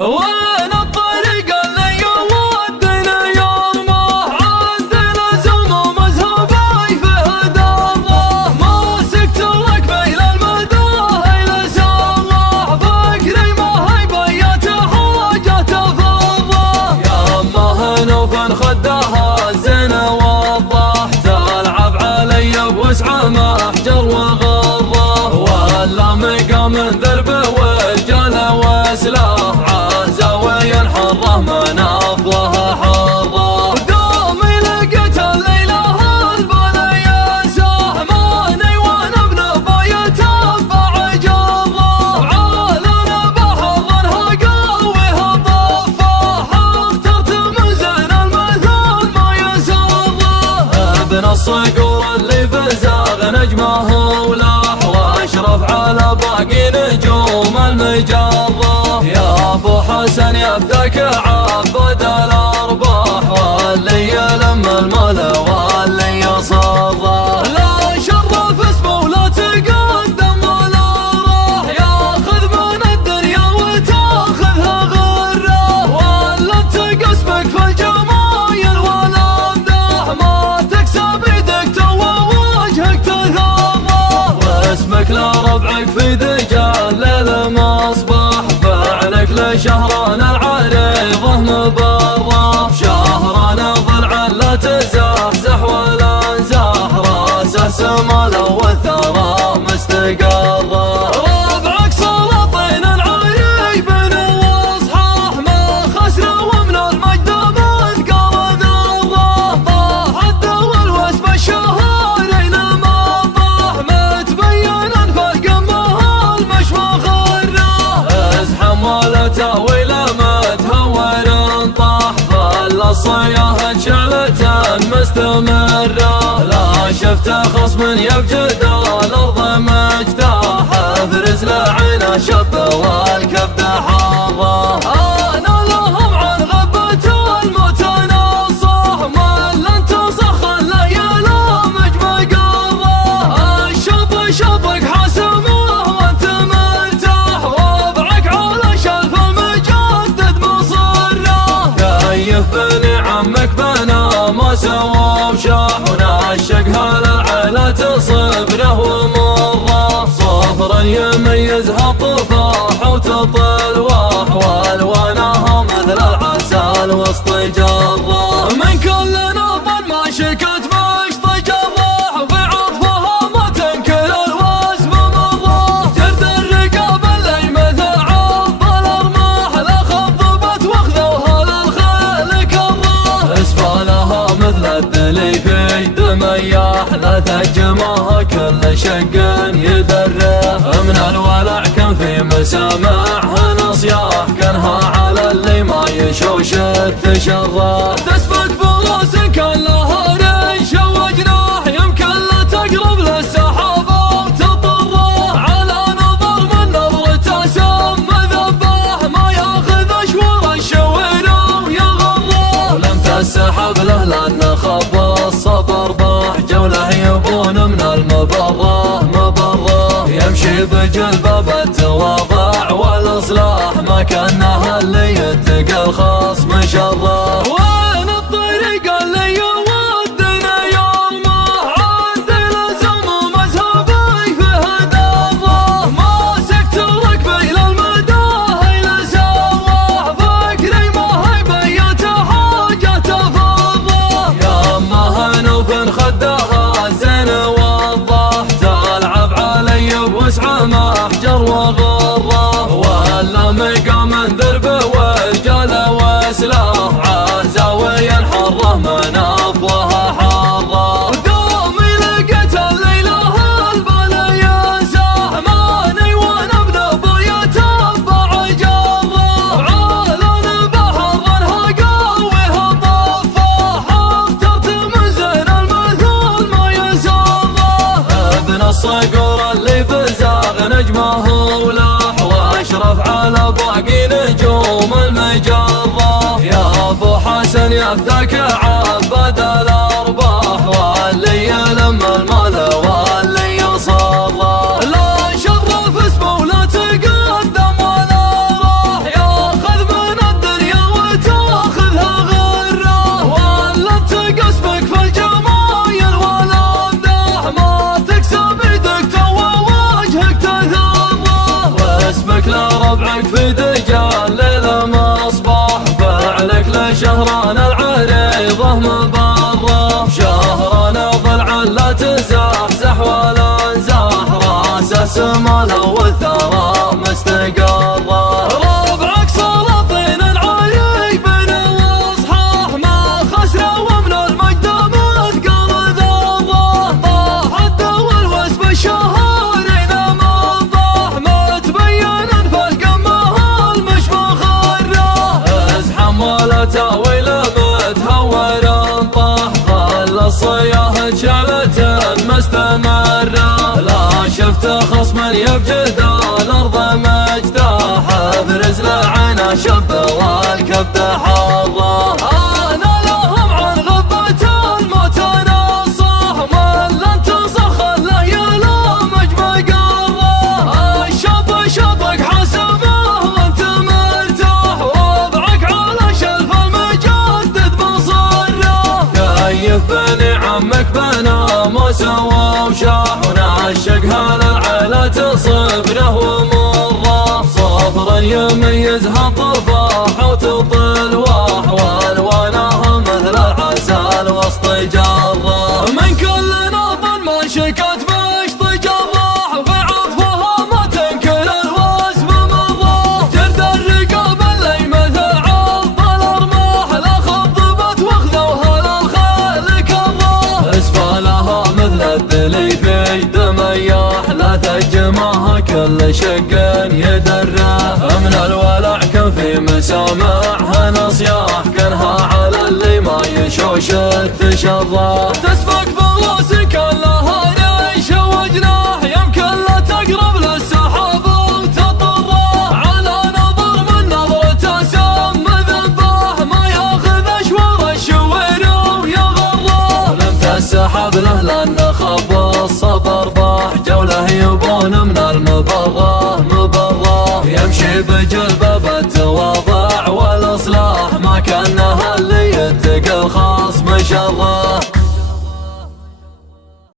وين الطريق اللي يودنا يومه عندنا زلم ومذهبي فيه دره ماسك لك بين المداهي لسره فكري ما هي بيت حاجته فضه يمه نوف خدها الزين وضح تلعب علي بوسعه محجر وغره ولا مقام ذربه والجاله وسلاح عزاوي حره من افضلها حره قومي لقيت الليله البليه سهماني وانا ابن بيت ابع جره عالنا بحضنها قويها طفاح اخترت من زين المثل ما يسره ابن الصقور اللي بزاغ نجمه ولاح واشرف على باقي نجوم المجره يا ابو حسن يبدك عبد الارباح واللي يلم المال واللي يصره لا شرف اسمه ولا تقدم ولا راح ياخذ من الدنيا وتاخذها غره ولا تقسمك في الجمايل ولا امداح ما تكسب يدك تو وجهك تثره واسمك لربعك في دجى الليل مصباح فعلك لشهران العريضه مبره شهران ضلع لا تزحزح ولا انزاح راسه سما والثرى مستقره ربعك سلاطين العريب واصحاح ما خسره ومن المجد مثقال ذره طاح الدول واسم الشهرين ما طاح متبينا في القمه المشوى خره ازحم ولا تاويل متهور طاح ظل الصياهه شعلة مستمره لا شفت خصم يبجد الارض مجتاح افرز لعينه شب والكبد حاره انا لهم عن غبة الموت نصح ما لن تصخ الليل مجمقره الشب شبك حسمه وانت مرتاح ربعك على شلف المجدد مصره كيف بني عمك بنا ما سوى بشاح ونعشقها للعيلة صبره ومره صفرا يميزها طفاح وتطل واح والوانها مثل العسل وسط جره من كل نظر ما شكت مشط جراح وفي عطفها ما تنكر الوسم مره جرد الرقاب اللي مثل عض الارماح لا خضبت واخذوها للخيل كره اسفالها مثل الدلي في دمياح لا تهجمها كل شق يدره من الولع كان في مسامعها نصياح كانها على اللي ما يشوش التشره تسبق براس كان لها ريش وجناح يمكن لا تقرب للسحابه وتطره على نظر من نظرته سم ذباح ما ياخذ اشوار الشوير ويغره ولم تسحب له لان خب الصبر باح جوله يبون من المبره مبره يمشي بجلباب التواضع والاصلاح ما كانها اللي يتقى الخصم شره وين الطريق اللي يودنا يومه عندنا زلم ومذهبي فيه دره ماسك لك بين المداهي لسره فكري ما هي بيت حاجته فضه يمه نوف خدها الزين وضح تلعب علي بوسعه محجر وغره ولا مقام ذربه والجاله وسلاح عزاوي حره من افضلها حره قومي لقيت الليله البليه سهماني وانا ابن بيت ابع جره عالنا بحضنها قويها طفاح اخترت من زين المثل ما يسره ابن الصقور اللي بزاغ نجمه ولاح واشرف على باقي نجوم المجره يا ابو حسن يفدك عبد الارباح واللي يلم المال واللي يصره لا شرف اسمه ولا تقدم ولا راح ياخذ دجى الليل مصباح، فعلك لشهرنا العريضة مبرة، شهرنا ضلع لا تزحزح ولا انزاح، راسه سماله والثرى مستقرة. ربعك سلاطين العايق بين الاصحاح، ما خسره ومن المجد مثقال ذرة، طاح الدول واسب الشهرين مضاح، ما تبين فالقمه المش مخره، ازحم ولا تاويل متهور طاح، خلى الصياح شعلة مستمرة، لا شفت خصم يبجد الارض مجتاح، ابرز لعنا شب والكبد حظه، انا لهم عن غبة الموت نصح، من لن تصخ خله يلامج مقره، الشاب شبك حسبه وانت مرتاح، وضعك على شلف المجدد مصره، كيف بني عمك بنا موسى وشاح، ونعشقها للعيلة صبره ومره، صبرا يميزها طفاح وتطل واح، والوانها مثل العسل وسط جره، من كل نظر ما شكت مشط جراح، في عطفها ما تنكر الوسم مره، جرد الرقاب اللي مثل عض الارماح، لا خضبت واخذوها للخيل كره، اسفالها مثل الذلي في دمياح، لا تجمعها كل شق يدره، من الولع كان في مسامعها نصياح، كانها على اللي ما يشوش التشظى، تسبق بالراس كان لها ريش وجناح، يمكن لا تقرب للسحاب وتطره، على نظر من نظرته سم ذباح، ما ياخذ اشوار الشوير ويغره، لم تسحب له لان خب الصبر باح، جوله يبون من المبره مبره، يمشي بجناح